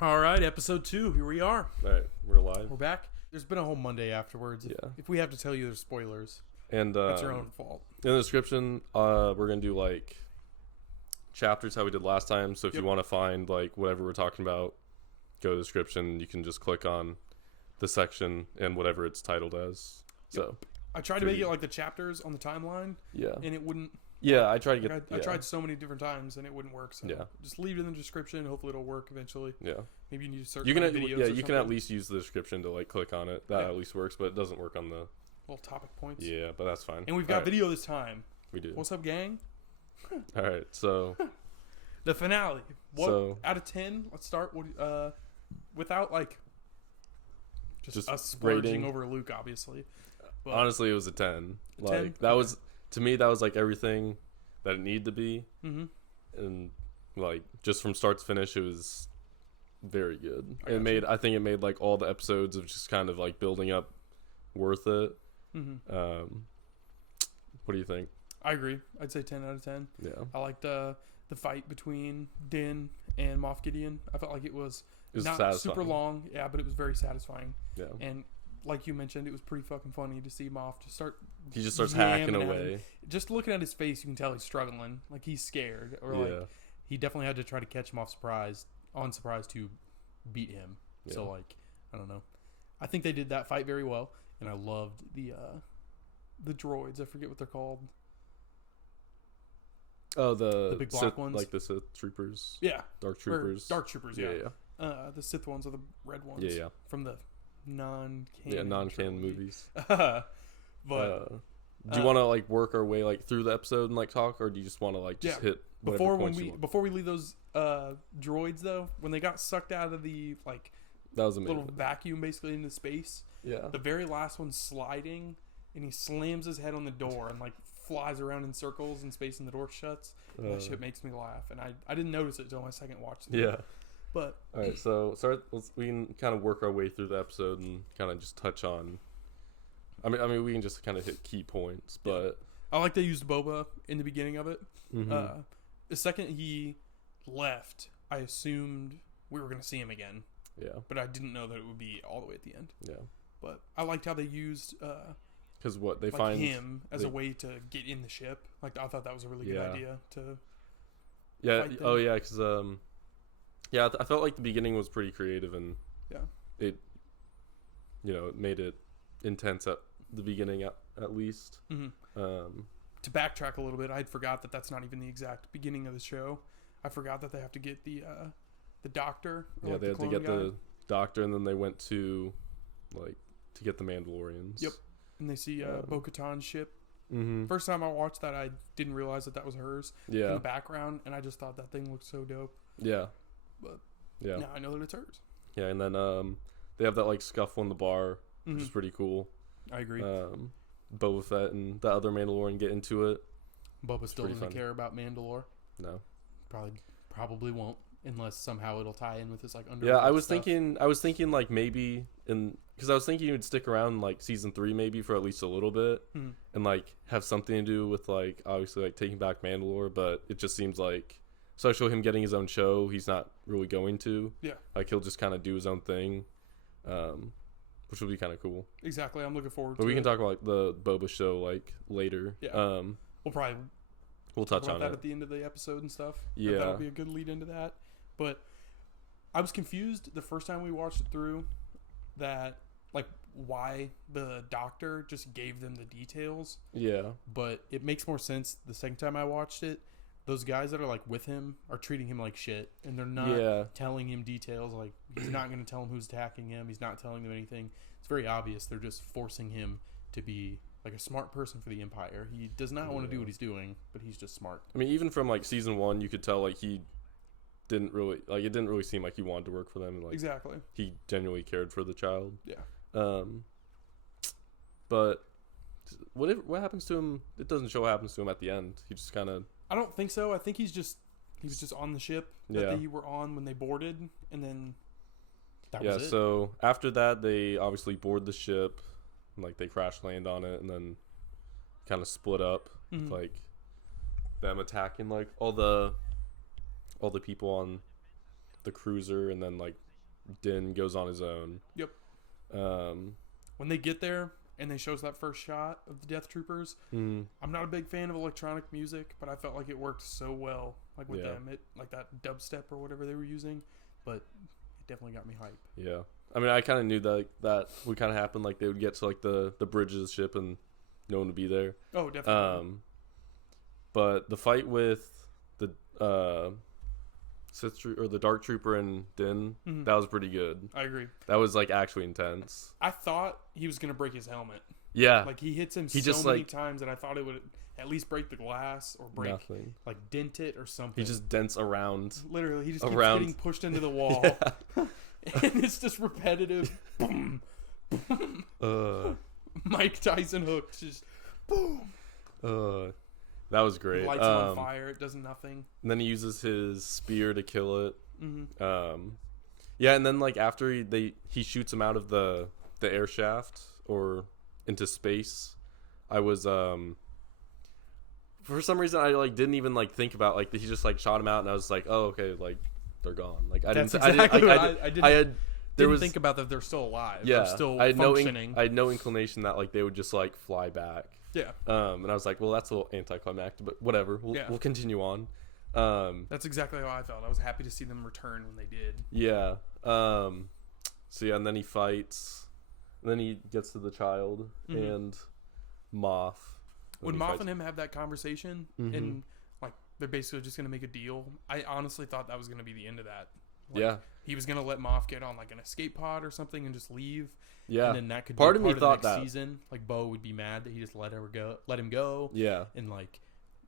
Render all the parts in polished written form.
All right, episode 2. Here we are. All right, we're live. We're back. There's been a whole Monday afterwards. If we have to tell you there's spoilers, And that's your own fault. in the description, we're gonna do like chapters how we did last time. So if you want to find like whatever we're talking about, go to the description. You can just click on the section and whatever it's titled as. So I tried to make it like the chapters on the timeline. Yeah. And it wouldn't. Yeah, I tried to get. I tried so many different times and it wouldn't work. So Yeah. just leave it in the description. Hopefully it'll work eventually. Yeah. Maybe you need to search You can on videos. yeah or you can something. at least use the description to like click on it. That at least works, but it doesn't work on the little topic points. Yeah, but that's fine. And we've got video this time. We do. What's up, gang? All right, so the finale. What So- out of 10? Let's start without like just us rating. splurging over Luke, obviously. But honestly, it was a 10. Like 10? that was to me that was like everything that it needed to be. Mm-hmm. And like just from start to finish it was very good. I think it made like all the episodes of just kind of like building up worth it. Mm-hmm. What do you think? I agree. I'd say 10 out of 10. Yeah, I liked the fight between Din and Moff Gideon. I felt like it was not satisfying. super long, but it was very satisfying. Yeah, And like you mentioned, it was pretty fucking funny to see Moff just start. he just starts yamming hacking at him. away. Just looking at his face, you can tell he's struggling. Like he's scared, or like he definitely had to try to catch him off surprise to beat him. Yeah. So like, I don't know. I think they did that fight very well, and I loved the droids. I forget what they're called. Oh, the big black Sith, ones? like the Sith troopers. Yeah, Dark troopers. Dark troopers. Yeah. Yeah. The Sith ones are the red ones. Yeah. From the non-canon. Yeah, non-canon trilogy. movies. But do you want to like work our way like through the episode and like talk, or do you just want to like just hit whatever points you want? Before we leave those droids though, when they got sucked out of the like That was amazing. little vacuum basically into space, Yeah. the very last one's sliding and he slams his head on the door and like flies around in circles in space and the door shuts. That shit makes me laugh, and I didn't notice it until my second watch. Yeah. But All right, we can kind of work our way through the episode and kind of just touch on. I mean, we can just kind of hit key points, but I like they used Boba in the beginning of it. Mhm. The second he left, I assumed we were going to see him again, yeah, but I didn't know that it would be all the way at the end. yeah, But I liked how they used because what they like find him as a way to get in the ship. Like I thought that was a really good idea to. yeah, fight them. oh yeah, because I felt like the beginning was pretty creative and it made it intense at the beginning at least. Mm-hmm. To backtrack a little bit, I forgot that that's not even the exact beginning of the show. I forgot that they have to get the doctor. Or like They had to get the doctor, and then they went to to get the Mandalorians. Yep. And they see Bo-Katan's ship. Mm-hmm. First time I watched that, I didn't realize that was hers in Yeah, the background, and I just thought that thing looked so dope. yeah, But yeah, now I know that it's hers. yeah, and then they have that like scuffle in the bar, which is Mhm. pretty cool. I agree. Boba Fett and the other Mandalorian get into it. Bubba still doesn't pretty fun. care about Mandalore. No. Probably won't, unless somehow it'll tie in with this like underworld Yeah, I was stuff. thinking like maybe because I was thinking he would stick around in, like season 3 maybe for at least a little bit and like have something to do with like obviously like taking back Mandalore, but it just seems like especially him getting his own show, he's not really going to. Yeah. Like he'll just kind of do his own thing, which will be kind of cool. Exactly. I'm looking forward But to we it. can talk about like the Boba show like later. Yeah. We'll probably We'll talk touch about on that it. at the end of the episode and stuff. Yeah. That'll be a good lead into that. But I was confused the first time we watched it through that like why the doctor just gave them the details, Yeah. but it makes more sense the second time I watched it. Those guys that are like with him are treating him like shit, and they're not telling him details. Like he's not going to tell them who's attacking him. He's not telling them anything. It's very obvious they're just forcing him to be like a smart person for the Empire. He does not want to do what he's doing, but he's just smart. I mean, even from like season 1, you could tell like he didn't really like it didn't really seem like he wanted to work for them, and like Exactly. he genuinely cared for the child. Yeah. But what happens to him? It doesn't show what happens to him at the end. He just kind of. I don't think so. I think he was just on the ship that they were on when they boarded, and then that was it. So after that, they obviously board the ship, and, like they crash land on it, and then kind of split up, with, like them attacking like all the people on the cruiser, and then like Din goes on his own. Yep. Um, when they get there and they show us that first shot of the Death Troopers, I'm not a big fan of electronic music, but I felt like it worked so well, like with them, like that dubstep or whatever they were using. But it definitely got me hype. Yeah, I mean, I kind of knew that would kind of happen. Like they would get to like the bridge of the ship and no one would be there. Oh, definitely. But the fight with the the Dark Trooper and Din, that was pretty good. I agree. That was like actually intense. I thought he was gonna break his helmet. Yeah, like he hits him many times that I thought it would at least break the glass or break like dent it or something. He just dents around. Literally, he just keeps getting pushed into the wall, and it's just repetitive. Boom, boom. Mike Tyson hooks just boom. That was great. It lights him on fire. It does nothing. And then he uses his spear to kill it. Yeah, and then like after he shoots him out of the air shaft or into space, I was for some reason I like didn't even like think about like he just like shot him out, and I was like, oh okay, like they're gone. Like I didn't think about that they're still alive. Yeah, they're still functioning. I had no inclination that like they would just like fly back. Yeah. And I was like, well, that's a little anticlimactic, but whatever. We'll continue on. That's exactly how I felt. I was happy to see them return when they did. Yeah. So yeah, and then he fights. And then he gets to the child and Moff. Would Moff and him have that conversation? And like they're basically just gonna make a deal? I honestly thought that was gonna be the end of that. Like, he was gonna let Moff get on like an escape pod or something and just leave. Yeah, and then that could be part of the next season. Like Bo would be mad that he just let him go. Yeah, and like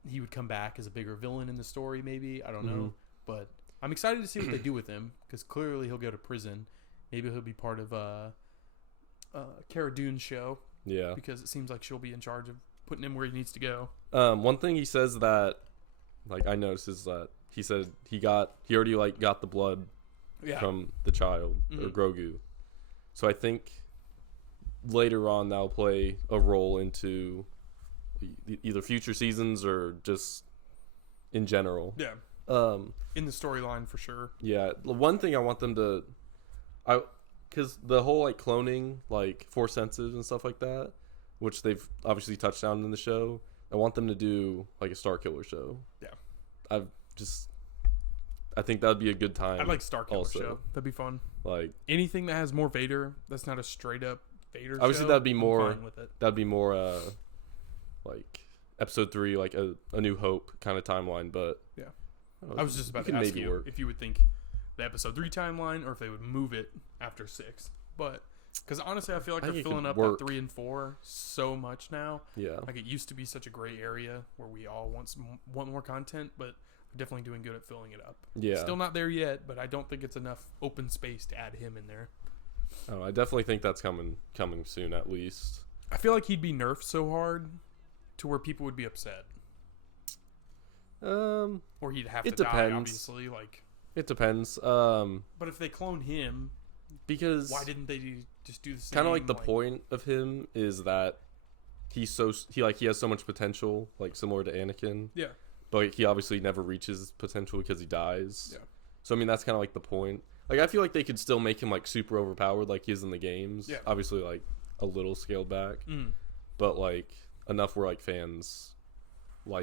he would come back as a bigger villain in the story. Maybe I don't know, but I'm excited to see what they do with him because clearly he'll go to prison. Maybe he'll be part of Cara Dune's show. Yeah, because it seems like she'll be in charge of putting him where he needs to go. One thing he says that like I noticed is that he said he already like got the blood from the child or Grogu, so I think later on that'll play a role into either future seasons or just in general. Yeah. In the storyline for sure. Yeah. One thing I want them to, because the whole like cloning, like Force sensitive and stuff like that, which they've obviously touched on in the show. I want them to do like a Starkiller show. Yeah. I think that'd be a good time. I'd like Starkiller show. That'd be fun. Like anything that has more Vader, that's not a straight up Vader obviously show, that'd be more. With it. That'd be more like Episode 3, like a New Hope kind of timeline. But yeah, I was just about to ask you if you would think the Episode 3 timeline or if they would move it after 6. But because honestly, I feel like they're filling up that 3 and 4 so much now. Yeah, like it used to be such a gray area where we all want more content, but we're definitely doing good at filling it up. Yeah, still not there yet, but I don't think it's enough open space to add him in there. Oh, I definitely think that's coming soon at least. I feel like he'd be nerfed so hard to where people would be upset. Or he'd have to die, obviously. Like it depends. But if they clone him, because why didn't they just do the same? Kind of like the point of him is that he has so much potential, like similar to Anakin. Yeah. But he obviously never reaches his potential because he dies. Yeah. So I mean that's kind of like the point. Like I feel like they could still make him like super overpowered like he is in the games. Yeah. Obviously like a little scaled back. But like enough where like fans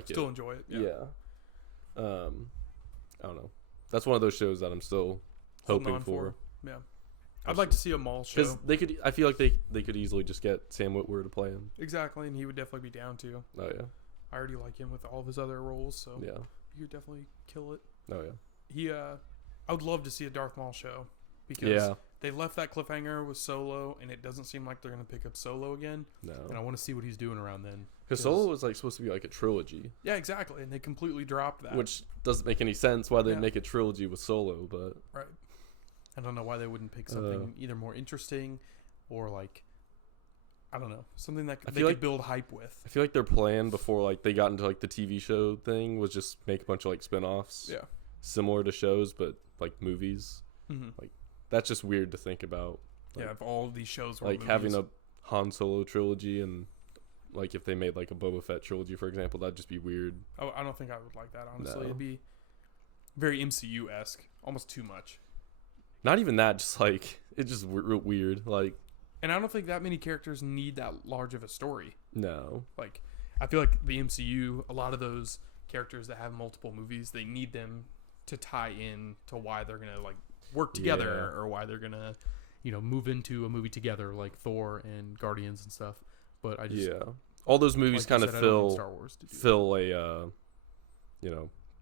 still enjoy it. Yeah. I don't know. That's one of those shows that I'm still hoping for. Yeah. I'd like to see a Maul show. Because I feel like they could easily just get Sam Witwer to play him. Exactly, and he would definitely be down to. Oh yeah. I already like him with all of his other roles, so yeah, he could definitely kill it. Oh yeah. I would love to see a Darth Maul show because they left that cliffhanger with Solo, and it doesn't seem like they're going to pick up Solo again. No. And I want to see what he's doing around then. Because Solo was like supposed to be like a trilogy. Yeah, exactly, and they completely dropped that. Which doesn't make any sense why they make a trilogy with Solo, but right. I don't know why they wouldn't pick something either more interesting or like I don't know, something that they could build hype with. I feel like their plan before like they got into like the TV show thing was just make a bunch of like spin-offs. Yeah. Similar to shows but like movies. Like that's just weird to think about. Like, if all of these shows were like movies. having a Han Solo trilogy and like if they made like a Boba Fett trilogy for example, that'd just be weird. Oh, I don't think I would like that honestly. No. It'd be very MCU-esque, almost too much. Not even that, just like it's just weird. Like, and I don't think that many characters need that large of a story. No. Like, I feel like the MCU, a lot of those characters that have multiple movies, they need them to tie in to why they're gonna like work together or why they're gonna, move into a movie together, like Thor and Guardians and stuff. But I just all those movies like kind of fill Star Wars fill a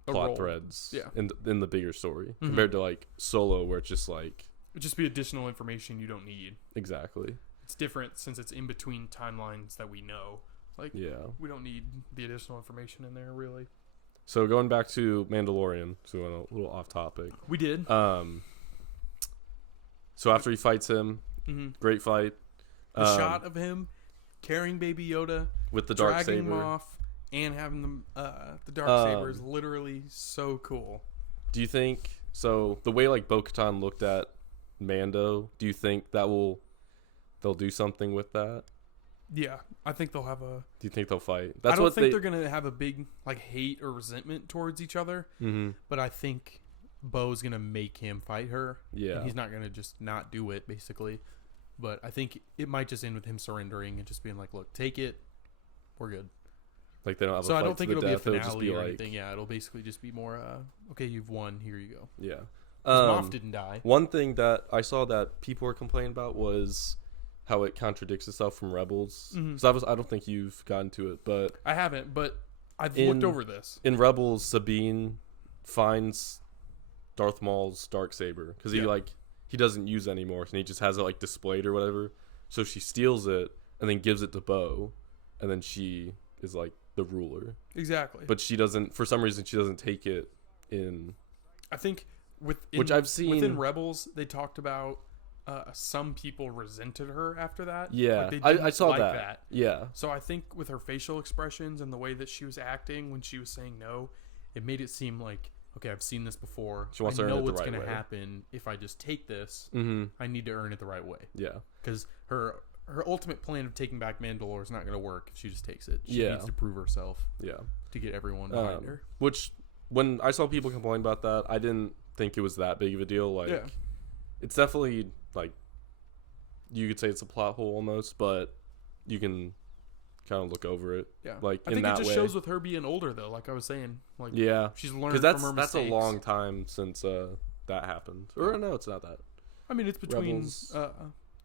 plot role. threads Yeah. in the bigger story compared to like Solo, where it's just like it'd just be additional information you don't need. Exactly. It's different since it's in between timelines that we know. Like, we don't need the additional information in there, really. So going back to Mandalorian, so we went a little off topic. We did. So after he fights him, great fight. The shot of him carrying Baby Yoda with the dark dragging saber him off and having the dark saber is literally so cool. Do you think so? The way like Bo-Katan looked at Mando, do you think they'll do something with that? Yeah, I think they'll have Do you think they'll fight? I don't think they're gonna have a big like hate or resentment towards each other. But I think Bo's gonna make him fight her. Yeah, and he's not gonna just not do it, basically. But I think it might just end with him surrendering and just being like, "Look, take it, we're good." Like they don't have. So a I fight don't think to the it'll be a death. It'll finale just be or like, anything. Yeah, it'll basically just be more. Okay, you've won. Here you go. Yeah. Moff didn't die. One thing that I saw that people were complaining about was how it contradicts itself from Rebels. So I don't think you've gotten to it, but I haven't. But I've looked over this. In Rebels, Sabine finds Darth Maul's darksaber because he doesn't use it anymore, and he just has it like displayed or whatever. So she steals it and then gives it to Bo, and then she is like the ruler. Exactly. But she doesn't. For some reason, she doesn't take it in. I think which I've seen within Rebels, they talked about some people resented her after that. Yeah, like I saw that. Yeah. So I think with her facial expressions and the way that she was acting when she was saying no, it made it seem like, okay, I've seen this before. She wants I to know earn it what's the right going to way. happen if I just take this. I need to earn it the right way. Yeah. Because her ultimate plan of taking back Mandalore is not going to work if she just takes it. She needs to prove herself. Yeah. To get everyone behind her. Which, when I saw people complain about that, I didn't think it was that big of a deal. Like, it's definitely like, you could say it's a plot hole almost, but you can kind of look over it. Yeah. Like, I think it just shows with her being older, though. Like I was saying, like she's learned from her mistakes. That's a long time since that happened. Or no, it's not that. I mean, it's between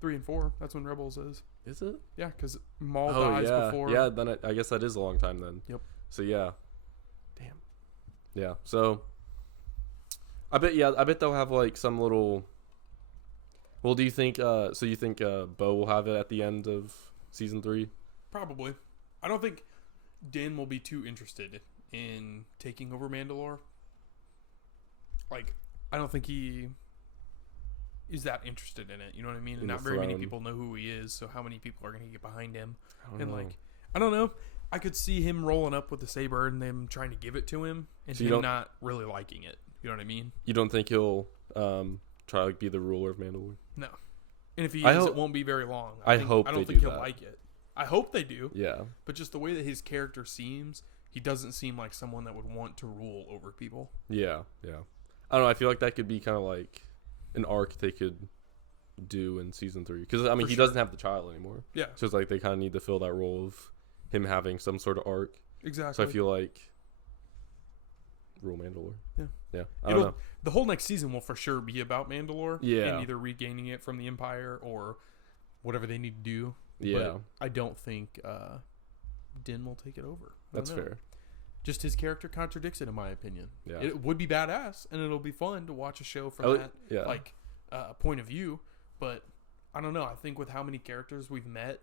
3 and 4. That's when Rebels is. Is it? Yeah, because Maul dies before. Yeah, then I guess that is a long time then. Yep. So yeah. Damn. Yeah. So I bet they'll have like some little. Well, do you think? So you think Bo will have it at the end of season 3? Probably. I don't think Din will be too interested in taking over Mandalore. Like, I don't think he is that interested in it. You know what I mean? And not very many people know who he is. So how many people are going to get behind him? I don't know. I could see him rolling up with the saber and them trying to give it to him, and so him not really liking it. You know what I mean? You don't think he'll try to be the ruler of Mandalore? No. And if he is, it won't be very long. I don't think he'll like it. I hope they do. Yeah. But just the way that his character seems, he doesn't seem like someone that would want to rule over people. Yeah, yeah. I don't know. I feel like that could be kind of like an arc they could do in season 3. Because, I mean, he doesn't have the child anymore. Yeah. So it's like they kind of need to fill that role of him having some sort of arc. Exactly. So I feel like rule Mandalore. Yeah. Yeah. I don't know. The whole next season will for sure be about Mandalore. Yeah. And either regaining it from the Empire or whatever they need to do. Yeah. But I don't think Din will take it over. That's fair. Just his character contradicts it, in my opinion. Yeah. It would be badass, and it'll be fun to watch a show from that point of view. But I don't know. I think with how many characters we've met,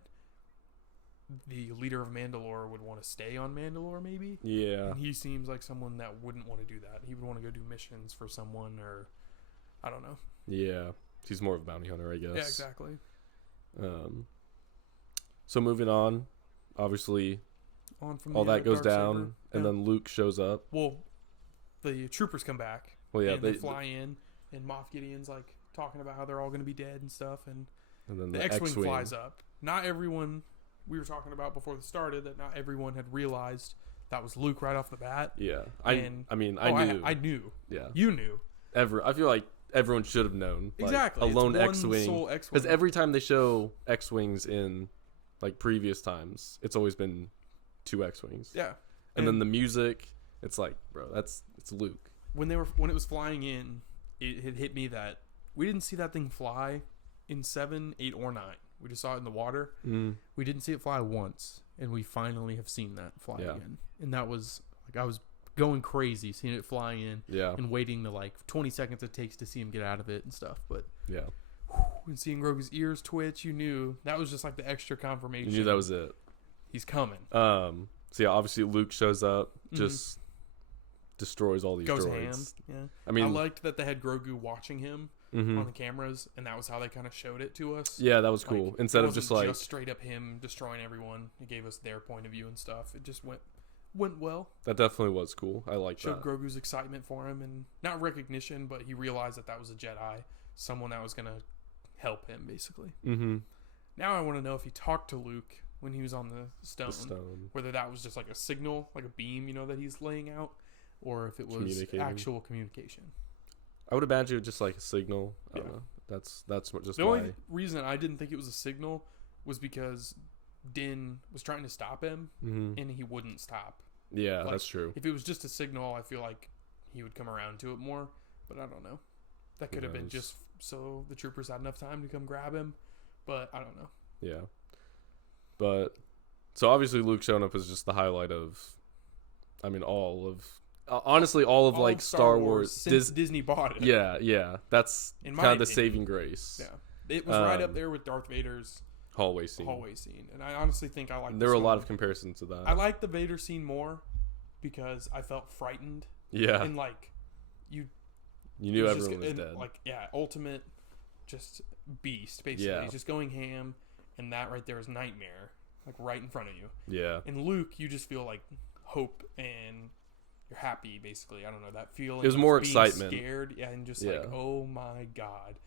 the leader of Mandalore would want to stay on Mandalore, maybe. Yeah. And he seems like someone that wouldn't want to do that. He would want to go do missions for someone, or I don't know. Yeah. He's more of a bounty hunter, I guess. Yeah, exactly. So moving on, obviously, all that goes down, and then Luke shows up. Well, the troopers come back. Well, yeah, and they fly in, and Moff Gideon's like talking about how they're all going to be dead and stuff, and then the X-Wing flies up. Not everyone. We were talking about before this started that not everyone had realized that was Luke right off the bat. Yeah, I knew. I knew. Yeah, you knew. I feel like everyone should have known. Like, exactly. a lone It's X-wing. Because every time they show X-wings in like previous times, it's always been 2 X-wings. Yeah. And then the music, it's like, bro, it's Luke. When it was flying in, it hit me that we didn't see that thing fly in 7, 8, or 9. We just saw it in the water. We didn't see it fly once, and we finally have seen that fly again. And that was like, I was going crazy seeing it fly in, and waiting the like 20 seconds it takes to see him get out of it and stuff. But and seeing Grogu's ears twitch, you knew that was just like the extra confirmation. You knew that was it. He's coming. So yeah, obviously Luke shows up, just destroys all these goes droids. ham. Yeah, I mean, I liked that they had Grogu watching him on the cameras, and that was how they kind of showed it to us. Yeah, that was cool. Like, instead of just like straight up him destroying everyone, it gave us their point of view and stuff. It just went well. That definitely was cool. I like that. Showed Grogu's excitement for him, and not recognition, but he realized that was a Jedi, someone that was gonna help him basically. Now I want to know if he talked to Luke when he was on the stone, whether that was just like a signal, like a beam, that he's laying out, or if it was actual communication. I would imagine it was just like a signal. I don't know. That's what just the only reason I didn't think it was a signal was because Din was trying to stop him, and he wouldn't stop. Yeah, like, that's true. If it was just a signal, I feel like he would come around to it more, but I don't know. That could have been just so the troopers had enough time to come grab him, but I don't know. Yeah. But, so obviously Luke showing up is just the highlight of, I mean, honestly, all of like Star Wars since Disney bought it. Yeah. That's kind of the saving grace. Yeah. It was right up there with Darth Vader's hallway scene. And I honestly think I like there were a lot of comparisons to that. I like the Vader scene more because I felt frightened. Yeah. And like, you knew everyone was dead. Like, ultimate just beast, basically. Yeah. He's just going ham, and that right there is nightmare, like right in front of you. Yeah. And Luke, you just feel like hope and you're happy, basically. I don't know, that feeling. It was more being excitement. Scared, and just like, oh my God,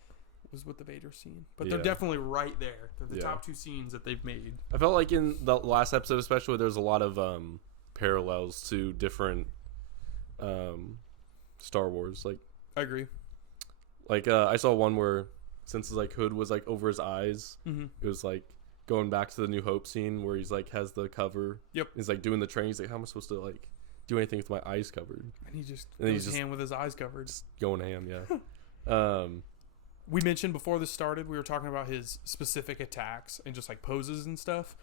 was with the Vader scene. But they're definitely right there. They're the top 2 scenes that they've made. I felt like in the last episode, especially, there's a lot of parallels to different Star Wars. Like, I agree. Like, I saw one where, since his like hood was like over his eyes, it was like going back to the New Hope scene where he's like has the cover. Yep. He's like doing the training. He's like, how am I supposed to like do anything with my eyes covered? And he just goes ham with his eyes covered. Just going ham, yeah. We mentioned before this started, we were talking about his specific attacks and just like poses and stuff.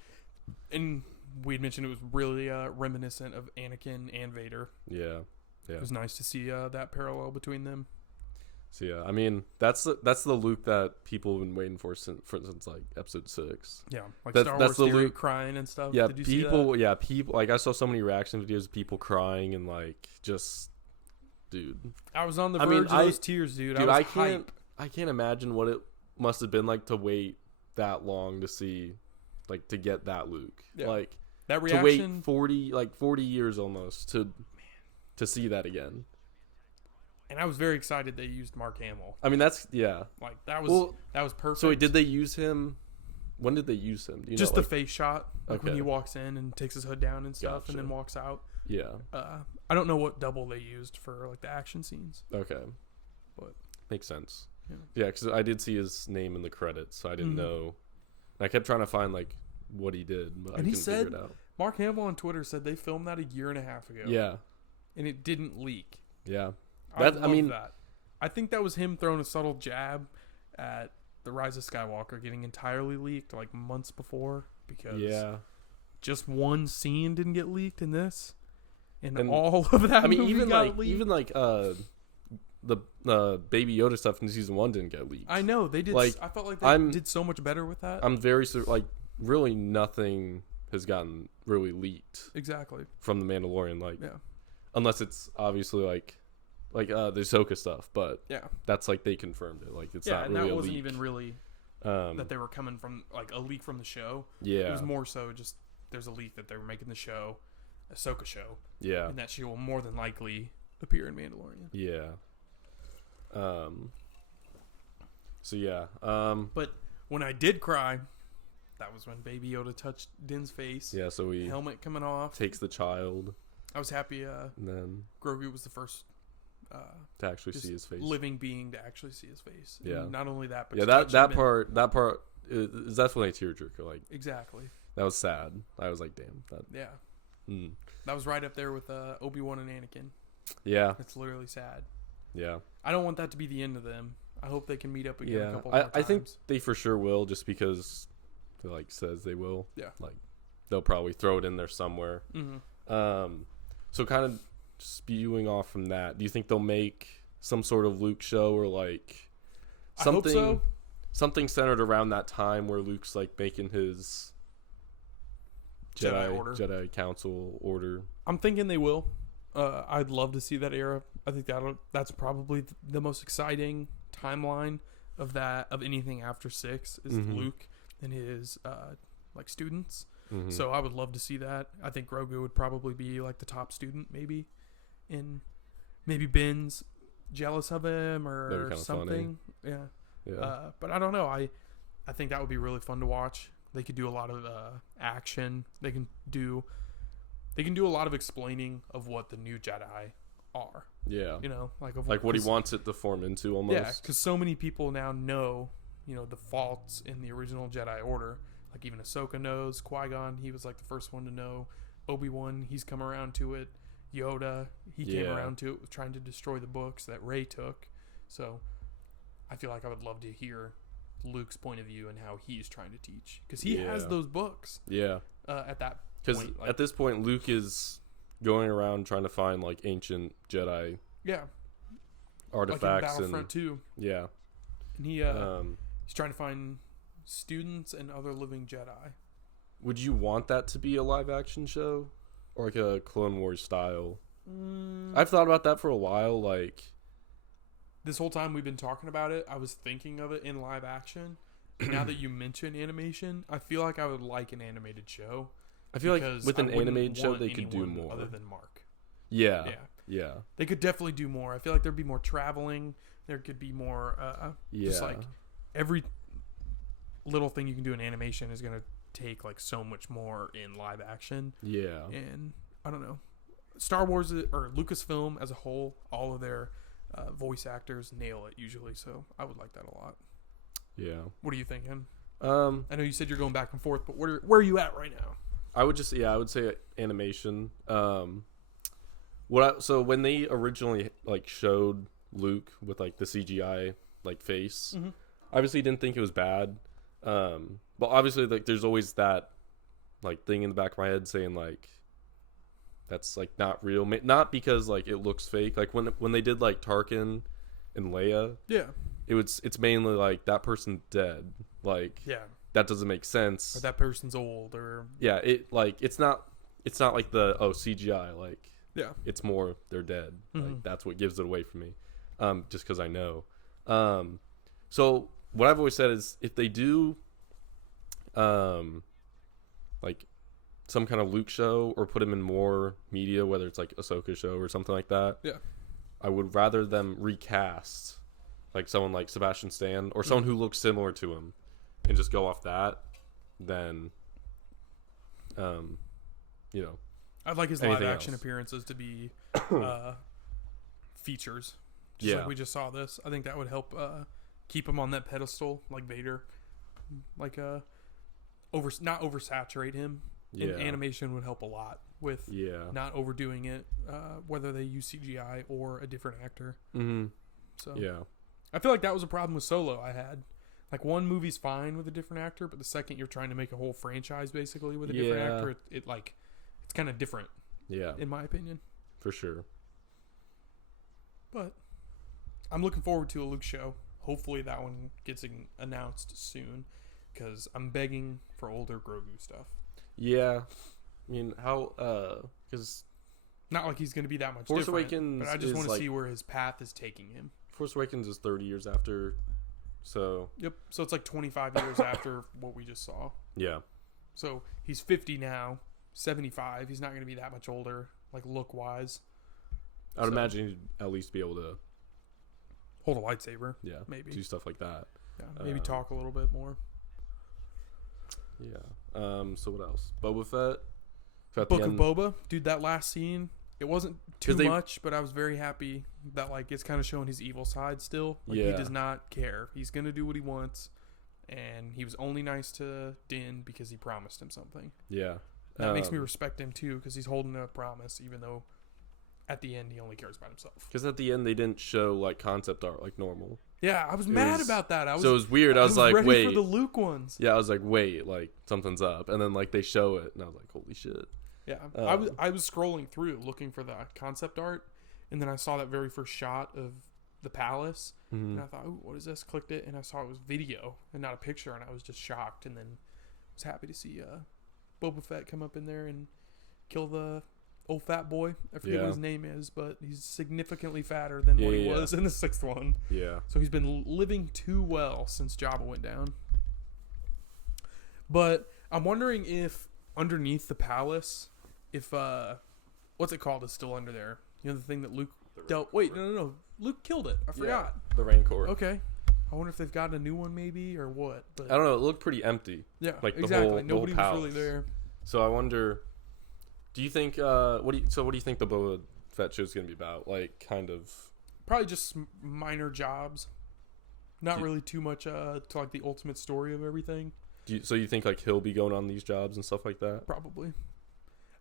And we'd mentioned it was really reminiscent of Anakin and Vader. Yeah. It was nice to see that parallel between them. So yeah, I mean that's the Luke that people have been waiting for since like episode 6. Yeah, like Star Wars theory, Luke crying and stuff. Yeah, Did you people. see that? Yeah, people. Like I saw so many reaction videos of people crying and like just, dude. I was on the verge of those tears, dude. I can't imagine what it must have been like to wait that long to see, like to get that Luke. Yeah. Like that reaction. To wait 40 years almost to see that again. And I was very excited they used Mark Hamill. I mean, that's like that was perfect. So did they use him? When did they use him? Just the face shot, like when he walks in and takes his hood down and stuff, and then walks out. Yeah. I don't know what double they used for like the action scenes. Okay. But makes sense. Yeah, because I did see his name in the credits, so I didn't know. I kept trying to find like what he did, but I couldn't figure it out. Mark Hamill on Twitter said they filmed that 1.5 years ago. Yeah. And it didn't leak. Yeah. I love that. I think that was him throwing a subtle jab at The Rise of Skywalker getting entirely leaked like months before, because just one scene didn't get leaked in this, and all of that. I mean, even like the Baby Yoda stuff in season 1 didn't get leaked. I know they did. Like, I felt like they did so much better with that. I'm very like really nothing has gotten really leaked. Exactly. From the Mandalorian, like unless it's obviously like the Ahsoka stuff, but that's like they confirmed it. Like it's not really and that a wasn't leak. Even really that they were coming from like a leak from the show. Yeah, it was more so just there's a leak that they were making the show, Ahsoka Show. Yeah, and that she will more than likely appear in Mandalorian. Yeah. So yeah. But when I did cry, that was when Baby Yoda touched Din's face. Yeah. So helmet coming off takes the child. I was happy. And then Grogu was the first to actually see his face. Living being to actually see his face. Yeah. And not only that, but yeah, that part is definitely a tearjerker. Like exactly. That was sad. I was like, damn. That was right up there with Obi-Wan and Anakin. Yeah. It's literally sad. Yeah. I don't want that to be the end of them. I hope they can meet up again a couple more times. I think they for sure will, just because it like says they will. Yeah. Like they'll probably throw it in there somewhere. Mm-hmm. So kind of spewing off from that, do you think they'll make some sort of Luke show or like something? I hope so. Something centered around that time where Luke's like making his Jedi Council order. I'm thinking they will. I'd love to see that era. I think that's probably the most exciting timeline of anything after 6 is Luke and his like students. Mm-hmm. So I would love to see that. I think Grogu would probably be like the top student, maybe, and maybe Ben's jealous of him or something. Funny. Yeah. But I don't know. I think that would be really fun to watch. They could do a lot of action. They can do a lot of explaining of what the new Jedi are. Yeah. You know, like what he wants it to form into almost. Yeah, because so many people now know, the faults in the original Jedi Order. Like even Ahsoka knows. Qui-Gon, he was like the first one to know. Obi-Wan, he's come around to it. Yoda, he came around to it, trying to destroy the books that Rey took. So I feel like I would love to hear Luke's point of view and how he's trying to teach. Because he has those books. Yeah. At that point. Because at this point, Luke is going around trying to find like ancient Jedi artifacts. Like in Battlefront too. Yeah. And he's trying to find students and other living Jedi. Would you want that to be a live action show? Or like a Clone Wars style? I've thought about that for a while. Like, this whole time we've been talking about it, I was thinking of it in live action. Now that you mention animation, I feel like I would like an animated show. I feel like with an animated show, they could do more. Other than Mark. Yeah. They could definitely do more. I feel like there'd be more traveling. There could be more, just like every little thing you can do in animation is going to take like so much more in live action. Yeah. And I don't know. Star Wars or Lucasfilm as a whole, all of their voice actors nail it usually. So I would like that a lot. Yeah. What are you thinking? I know you said you're going back and forth, but where are you at right now? I would say animation. So when they originally like showed Luke with like the CGI like face, obviously didn't think it was bad. But obviously like there's always that like thing in the back of my head saying like that's like not real, not because like it looks fake. Like when they did like Tarkin and Leia, it's mainly like that person's dead. Like that doesn't make sense. Or that person's old, or it's not like the CGI, like it's more they're dead. Like that's what gives it away for me. Just because I know. So what I've always said is if they do like some kind of Luke show or put him in more media, whether it's like Ahsoka Show or something like that, I would rather them recast like someone like Sebastian Stan or someone who looks similar to him and just go off that than I'd like his live action appearances to be features. Just like we just saw this. I think that would help keep him on that pedestal like Vader. Like not oversaturate him. And animation would help a lot with not overdoing it, whether they use CGI or a different actor. So I feel like that was a problem with Solo I had. Like one movie's fine with a different actor, but the second you're trying to make a whole franchise basically with a different actor, it's kind of different. Yeah, in my opinion, for sure. But I'm looking forward to a Luke show. Hopefully that one gets announced soon, because I'm begging for older Grogu stuff. Yeah, I mean because not like he's going to be that much Force different. Awakens, but I just want to see where his path is taking him. Force Awakens is 30 years after. So so it's like 25 years after what we just saw. Yeah. So he's 50 now, 75. He's not going to be that much older, like look wise. I'd imagine he'd at least be able to hold a lightsaber. Yeah, maybe do stuff like that. Yeah, maybe talk a little bit more. Yeah. So what else? Boba Fett. Book of Boba, dude. That last scene, It wasn't too much, but I was very happy that like it's kind of showing his evil side still. Like he does not care. He's gonna do what he wants, and he was only nice to Din because he promised him something. Yeah, that makes me respect him too because he's holding a promise, even though at the end he only cares about himself. Because at the end they didn't show like concept art like normal. Yeah, I was mad about that. So it was weird. I was like, ready wait, for the Luke ones. Yeah, I was like, wait, like something's up, and then like they show it, and I was like, holy shit. Yeah, I was scrolling through looking for the concept art, and then I saw that very first shot of the palace, and I thought, oh, what is this? Clicked it, and I saw it was video and not a picture, and I was just shocked, and then was happy to see Boba Fett come up in there and kill the old fat boy. I forget what his name is, but he's significantly fatter than what he was in the 6th one. Yeah. So he's been living too well since Jabba went down. But I'm wondering if underneath the palace, if what's it called is still under there. You know, the thing that Luke dealt. Wait, no. Luke killed it. I forgot. The Rancor. Okay. I wonder if they've got a new one maybe or what. But I don't know. It looked pretty empty. Yeah, like exactly. Nobody was really there. So I wonder. Do you think? What do you think the Boba Fett show is going to be about? Like, kind of. Probably just minor jobs. Not really too much to like the ultimate story of everything. So you think like he'll be going on these jobs and stuff like that? Probably.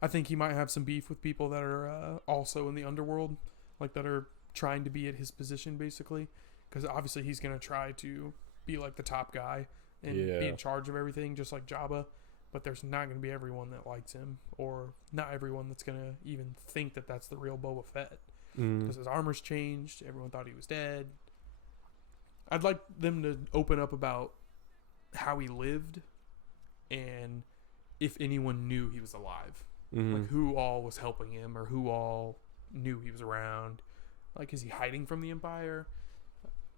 I think he might have some beef with people that are also in the underworld, like that are trying to be at his position, basically. Because obviously he's going to try to be like the top guy and be in charge of everything, just like Jabba. But there's not going to be everyone that likes him, or not everyone that's going to even think that that's the real Boba Fett. Because his armor's changed. Everyone thought he was dead. I'd like them to open up about how he lived and if anyone knew he was alive. Like who all was helping him or who all knew he was around. Like, is he hiding from the Empire?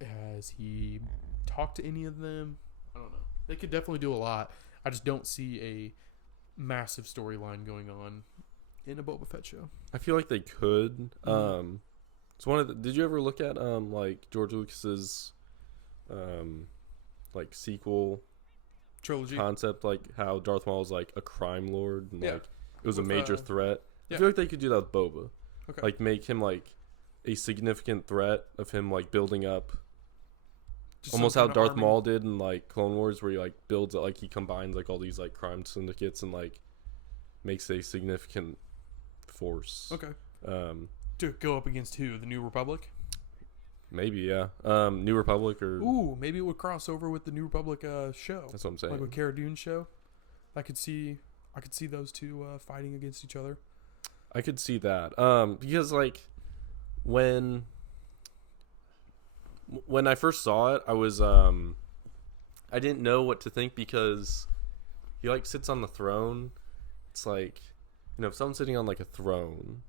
Has he talked to any of them? I don't know. They could definitely do a lot. I just don't see a massive storyline going on in a Boba Fett show. I feel like they could. It's one of the, did you ever look at like George Lucas's like sequel trilogy concept, like how Darth Maul is like a crime lord and like it was a major threat? Yeah. I feel like they could do that with Boba. Okay. Like make him like a significant threat of him like building up just almost how Darth Maul did in like Clone Wars, where he like builds it, like he combines like all these like crime syndicates and like makes a significant force. Okay. To go up against who? The New Republic? Maybe, yeah. New Republic or maybe it would cross over with the New Republic show. That's what I'm saying. Like with Cara Dune's show. I could see those two fighting against each other. I could see that. Because like when I first saw it, I was I didn't know what to think because he like sits on the throne. It's like, you know, if someone's sitting on like a throne,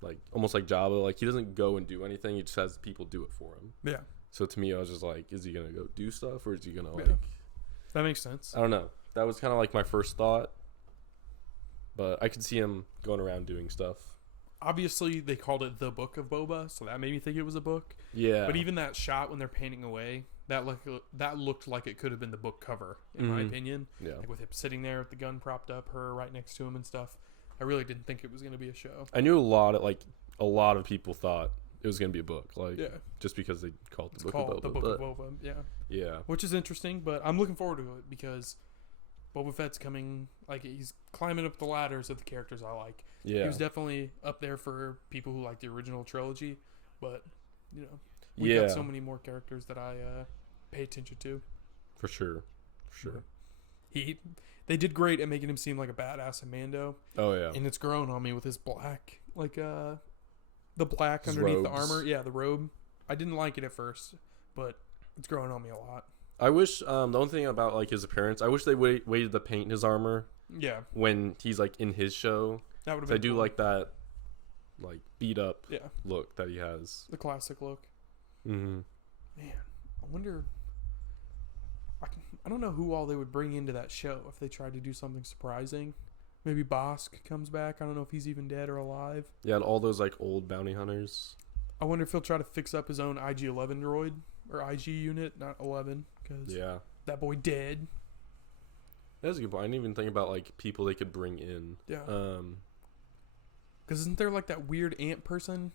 like almost like Jabba, like he doesn't go and do anything, he just has people do it for him. Yeah. So to me I was just like, is he gonna go do stuff or is he gonna like That makes sense. I don't know. That was kinda like my first thought. But I could see him going around doing stuff. Obviously, they called it The Book of Boba, so that made me think it was a book. Yeah. But even that shot when they're painting away, that looked like it could have been the book cover, in my opinion. Yeah. Like with him sitting there with the gun propped up, her right next to him and stuff. I really didn't think it was going to be a show. I knew a lot of people thought it was going to be a book, like just because they called it the Book of Boba. Yeah. Yeah. Which is interesting, but I'm looking forward to it because Boba Fett's coming, like he's climbing up the ladders of the characters I like. Yeah. He was definitely up there for people who like the original trilogy, but you know, we got so many more characters that I pay attention to. For sure. They did great at making him seem like a badass in Mando. Oh yeah. And it's grown on me with his black, like the black his underneath robes. The armor. Yeah, the robe. I didn't like it at first, but it's growing on me a lot. I wish the only thing about like his appearance, I wish they waited to paint his armor. Yeah. When he's like in his show. That would have been cool. I do like that, like beat up look that he has. The classic look. Mm-hmm. Man, I wonder. I don't know who all they would bring into that show if they tried to do something surprising. Maybe Bosk comes back. I don't know if he's even dead or alive. Yeah, all those like old bounty hunters. I wonder if he'll try to fix up his own IG-11 droid or IG unit, not 11, because that boy dead. That's a good point. I didn't even think about like people they could bring in. Yeah. Because isn't there like that weird ant person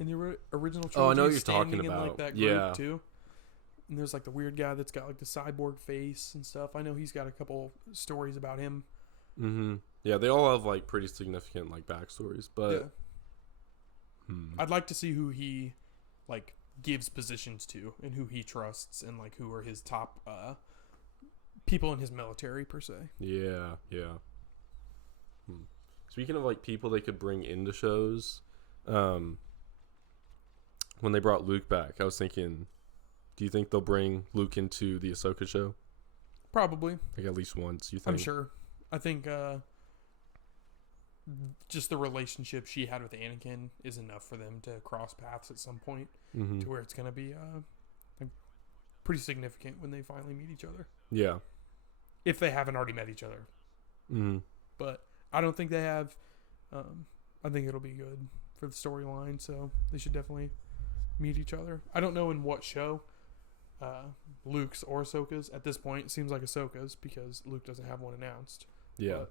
in the original trilogy? Oh, I know what you're talking about. In, like, that group too. And there's like the weird guy that's got like the cyborg face and stuff. I know he's got a couple stories about him. Mm-hmm. Yeah, they all have like pretty significant like backstories, but I'd like to see who he like gives positions to and who he trusts and like who are his top people in his military per se. Yeah. Speaking of like people they could bring into shows, when they brought Luke back, I was thinking, do you think they'll bring Luke into the Ahsoka show? Probably. Like at least once, you think? I'm sure. I think just the relationship she had with Anakin is enough for them to cross paths at some point to where it's going to be like pretty significant when they finally meet each other. Yeah. If they haven't already met each other. Mm-hmm. But I don't think they have. I think it'll be good for the storyline, so they should definitely meet each other. I don't know in what show Luke's or Ahsoka's. At this point, it seems like Ahsoka's because Luke doesn't have one announced. Yeah.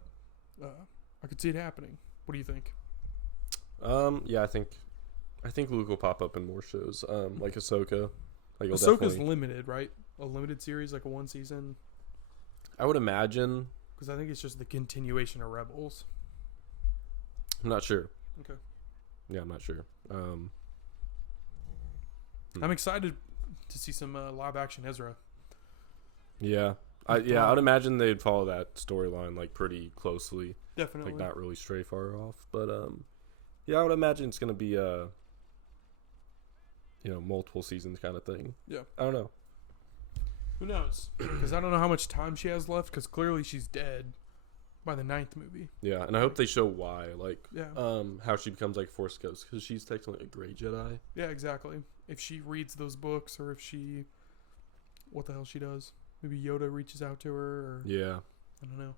But, I could see it happening. What do you think? Yeah, I think Luke will pop up in more shows. Like Ahsoka. Like Ahsoka's limited, right? A limited series, like a one season. I would imagine. Because I think it's just the continuation of Rebels. I'm not sure. Okay. Yeah, I'm not sure. I'm excited to see some live action Ezra. Yeah. I would imagine they'd follow that storyline like pretty closely. Definitely. Like not really stray far off. But yeah, I would imagine it's gonna be multiple seasons kind of thing. Yeah. I don't know. Who knows? Because I don't know how much time she has left. Because clearly she's dead by the 9th movie. Yeah, and I hope they show why. Like, how she becomes like Force Ghost. Because she's technically a great Jedi. Yeah, exactly. If she reads those books, or if she, what the hell she does? Maybe Yoda reaches out to her. Or, yeah. I don't know.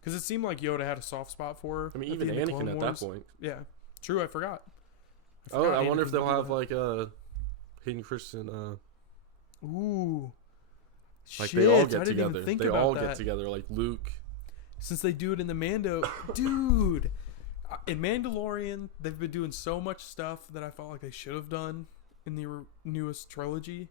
Because it seemed like Yoda had a soft spot for her. I mean, even Anakin at that point. Yeah, true. I forgot. I wonder if they'll have like a Hayden Christensen. Ooh. Like shit, they all get together. They all get together. Like Luke. Since they do it in the Mando, dude. In Mandalorian, they've been doing so much stuff that I felt like they should have done in the newest trilogy,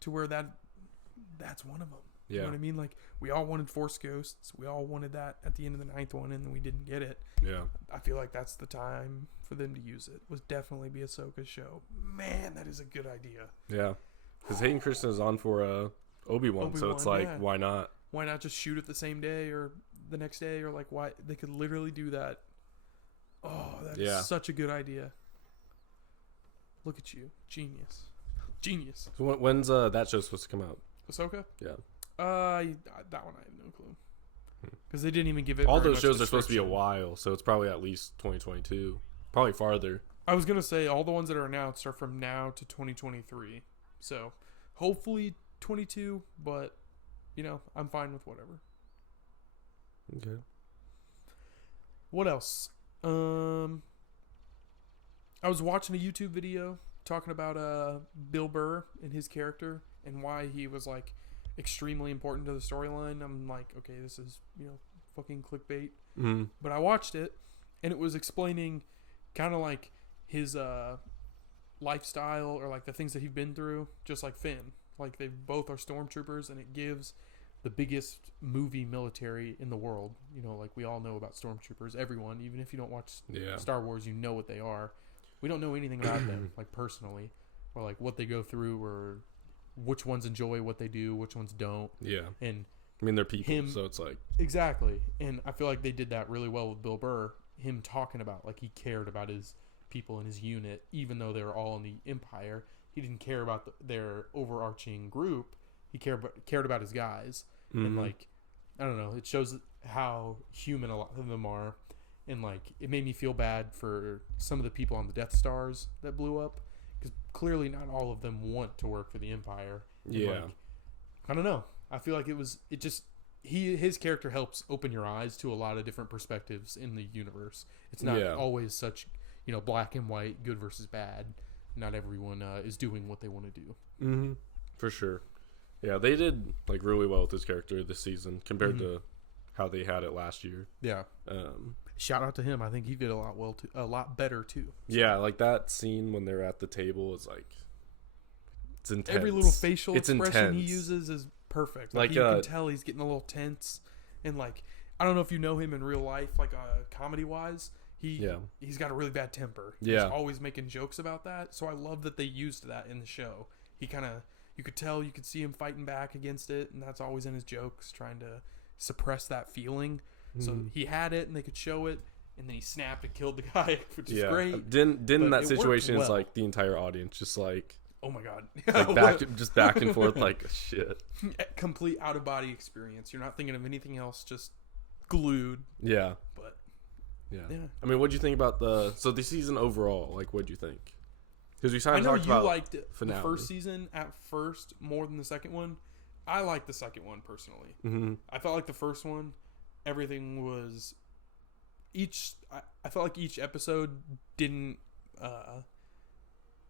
to where that's one of them. Yeah. You know what I mean? Like, we all wanted Force Ghosts. We all wanted that at the end of the 9th one, and then we didn't get it. Yeah. I feel like that's the time for them to use it. Was definitely be Ahsoka Show. Man, that is a good idea. Yeah. Because Hayden Christensen is on for Obi-Wan, so it's like, why not? Why not just shoot it the same day or the next day? Or like, why? They could literally do that. Oh, that is such a good idea. Look at you. Genius. So when's that show supposed to come out? Ahsoka? Yeah. That one I have no clue. Because they didn't even give it. All those shows are supposed to be a while, so it's probably at least 2022. Probably farther. I was gonna say all the ones that are announced are from now to 2023. So hopefully 22, but I'm fine with whatever. Okay. What else? I was watching a YouTube video talking about Bill Burr and his character and why he was like extremely important to the storyline. I'm like, okay, this is fucking clickbait. Mm-hmm. But I watched it, and it was explaining kind of like his lifestyle or like the things that he's been through, just like Finn. Like they both are stormtroopers, and it gives the biggest movie military in the world. Like we all know about stormtroopers. Everyone, even if you don't watch Star Wars, you know what they are. We don't know anything about them, like personally, or like what they go through, or which ones enjoy what they do, which ones don't. Yeah. And I mean, they're people, so it's like... Exactly. And I feel like they did that really well with Bill Burr. Him talking about, like, he cared about his people in his unit, even though they were all in the Empire. He didn't care about their overarching group. He cared about his guys. Mm-hmm. And, like, I don't know. It shows how human a lot of them are. And, like, it made me feel bad for some of the people on the Death Stars that blew up. Because clearly not all of them want to work for the Empire. And, like, I don't know. I feel like his character helps open your eyes to a lot of different perspectives in the universe. It's not always such, black and white, good versus bad. Not everyone is doing what they want to do. Mm-hmm. For sure. Yeah, they did really well with his character this season compared to how they had it last year. Yeah. shout out to him. I think he did a lot better too. Yeah, like that scene when they're at the table is like, it's intense. Every little facial expression he uses is perfect. Like you can tell he's getting a little tense, and like I don't know if you know him in real life, like comedy wise. He's got a really bad temper. Yeah. He's always making jokes about that. So I love that they used that in the show. He kind of, you could see him fighting back against it, and that's always in his jokes, trying to suppress that feeling. Mm-hmm. So he had it, and they could show it, and then he snapped and killed the guy, which is great. Didn't in that situation, it's like the entire audience just like, oh my god, like back and forth like shit. Complete out of body experience. You're not thinking of anything else, just glued. Yeah, but. Yeah. I mean, what'd you think about the season overall? Like, what'd you think? Because we kind of talked about liked the first season at first more than the second one. I liked the second one personally. Mm-hmm. I felt like the first one, everything was I felt like each episode didn't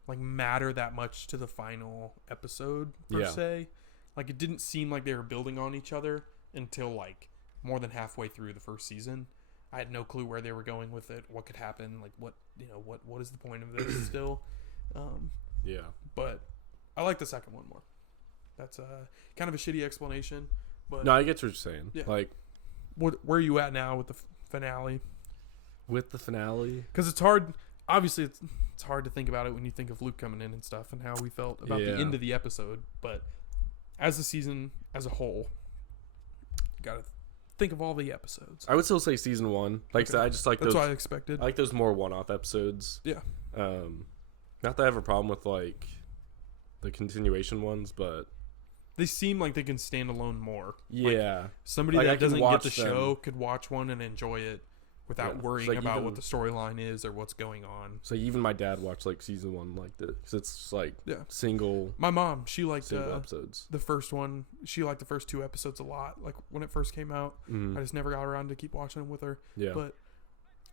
like matter that much to the final episode per se. Like, it didn't seem like they were building on each other until like more than halfway through the first season. I had no clue where they were going with it, what could happen, like what is the point of this still? But I like the second one more. That's kind of a shitty explanation, but no, I get what you're saying. Yeah. Like, where are you at now with the finale? With the finale, because it's hard. Obviously, it's hard to think about it when you think of Luke coming in and stuff, and how we felt about the end of the episode. But as the season as a whole, you gotta think of all the episodes. I would still say season 1. Like, okay. I just like that's those. What I expected. I like those more one-off episodes. Yeah. Not that I have a problem with like the continuation ones, but they seem like they can stand alone more. Yeah. Like, somebody that doesn't get the show could watch one and enjoy it without worrying about what the storyline is or what's going on. So even my dad watched like season 1 like this, because it's like single. My mom, she liked episodes. The first one. She liked the first 2 episodes a lot. Like when it first came out, I just never got around to keep watching them with her. Yeah. But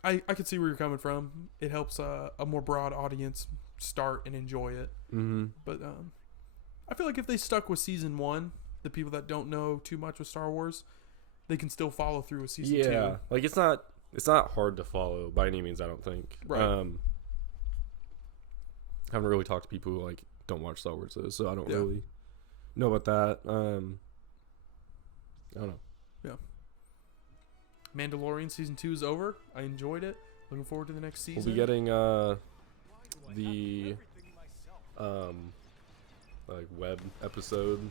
I could see where you're coming from. It helps a more broad audience start and enjoy it. Mm-hmm. But I feel like if they stuck with season 1, the people that don't know too much with Star Wars, they can still follow through with season 2. Yeah, like it's not hard to follow by any means, I don't think. Right. Haven't really talked to people who like don't watch Star Wars, so I don't really know about that. I don't know. Yeah. Mandalorian season 2 is over. I enjoyed it. Looking forward to the next season. We'll be getting the like web episode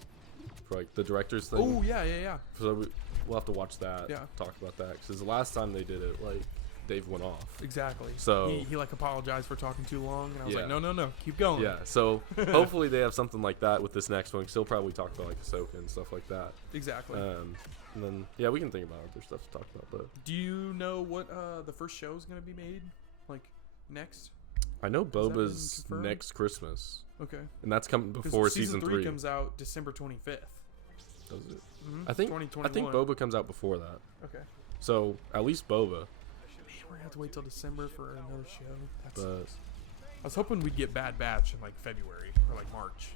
for like the director's thing. Oh yeah. So we'll have to watch that. Yeah. Talk about that, because the last time they did it, like Dave went off. Exactly. So he like apologized for talking too long, and I was like, no, keep going. Yeah. So hopefully they have something like that with this next one. Still probably talk about like Ahsoka and stuff like that. Exactly. And then we can think about other stuff to talk about. But do you know what the first show is going to be made like next? I know Boba's next Christmas. Okay. And that's coming before season 3 comes out December 25th. Does it? Mm-hmm. I think Boba comes out before that. Okay. So at least Boba. Man, we're gonna have to wait till December for another show. That but sucks. I was hoping we'd get Bad Batch in like February or like March.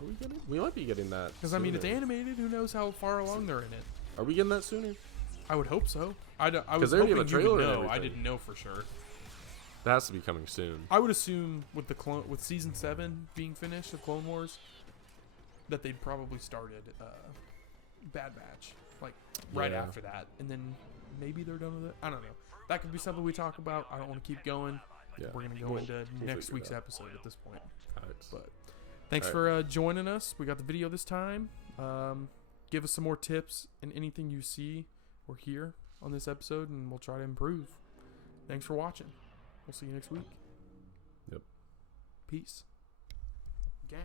Are we getting? We might be getting that. Because I mean, it's animated. Who knows how far along they're in it? Are we getting that sooner? I would hope so. I was hoping you would know. I didn't know for sure. That has to be coming soon. I would assume with with season 7 being finished of Clone Wars, that they'd probably started Bad Batch like right after that, and then maybe they're done with it. I don't know. That could be something we talk about. I don't want to keep going. Yeah. We're gonna go into next week's episode at this point. Right. But thanks for joining us. We got the video this time. Give us some more tips and anything you see or hear on this episode, and we'll try to improve. Thanks for watching. We'll see you next week. Yep. Peace. Gang.